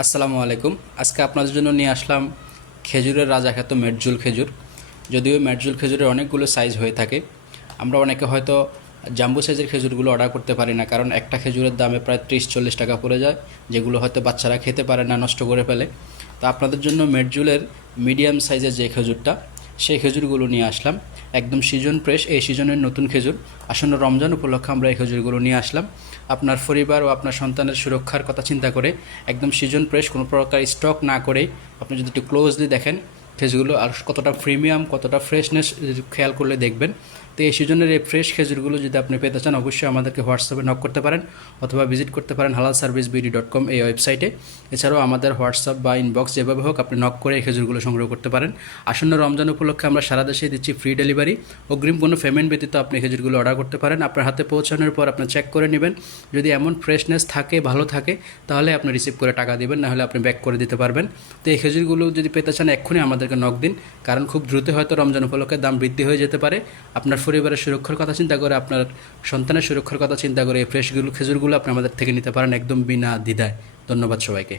আসসালামু আলাইকুম। আজকে আপনাদের জন্য নিয়ে আসলাম খেজুরের রাজা খ্যাত মেটজুল খেজুর। যদিও মেটজুল খেজুরের অনেকগুলো সাইজ হয়ে থাকে, আমরা অনেকে হয়তো জাম্বো সাইজের খেজুরগুলো অর্ডার করতে পারি না, কারণ একটা খেজুরের দামে প্রায় 30-40 টাকা পড়ে যায়, যেগুলো হয়তো বাচ্চারা খেতে পারে না, নষ্ট করে ফেলে। তো আপনাদের জন্য মেটজুলের মিডিয়াম সাইজের যে খেজুরটা, সেই খেজুরগুলো নিয়ে আসলাম। একদম সিজন ফ্রেশ, এই সিজনের নতুন খেজুর। আসন্ন রমজান উপলক্ষে আমরা এই খেজুরগুলো নিয়ে আসলাম আপনার পরিবার ও আপনার সন্তানের সুরক্ষার কথা চিন্তা করে। একদম সিজন ফ্রেশ, কোনো প্রকার স্টক না করেই আপনি যদি একটু ক্লোজলি দেখেন খেজুরগুলো আর কতটা প্রিমিয়াম, কতটা ফ্রেশনেস খেয়াল করলে দেখবেন। তো এই সিজনের এই ফ্রেশ খেজুরগুলো যদি আপনি পেতে চান, অবশ্যই আমাদেরকে হোয়াটসঅ্যাপে নক করতে পারেন অথবা ভিজিট করতে পারেন halalservicebd.com এই ওয়েবসাইটে। এছাড়াও আমাদের হোয়াটসঅ্যাপ বা ইনবক্স যেভাবে হোক আপনি নক করে এই খেজুরগুলো সংগ্রহ করতে পারেন। আসন্ন রমজান উপলক্ষে আমরা সারা দেশে দিচ্ছি ফ্রি ডেলিভারি। অগ্রিম কোনো পেমেন্ট ব্যতীত আপনি খেজুরগুলো অর্ডার করতে পারেন। আপনার হাতে পৌঁছানোর পর আপনি চেক করে নেবেন, যদি এমন ফ্রেশনেস থাকে, ভালো থাকে, তাহলে আপনি রিসিভ করে টাকা দিবেন, না হলে আপনি ব্যাক করে দিতে পারবেন। তো এই খেজুরগুলো যদি পেতে চান এক্ষুনি আমাদেরকে নক দিন, কারণ খুব দ্রুত হয়তো রমজান উপলক্ষে দাম বৃদ্ধি হয়ে যেতে পারে। আপনার পরিবারের সুরক্ষার কথা চিন্তা করে, আপনার সন্তানের সুরক্ষার কথা চিন্তা করে এই খেজুরগুলো আপনি আমাদের থেকে নিতে পারেন একদম বিনা দ্বিধায়। ধন্যবাদ সবাইকে।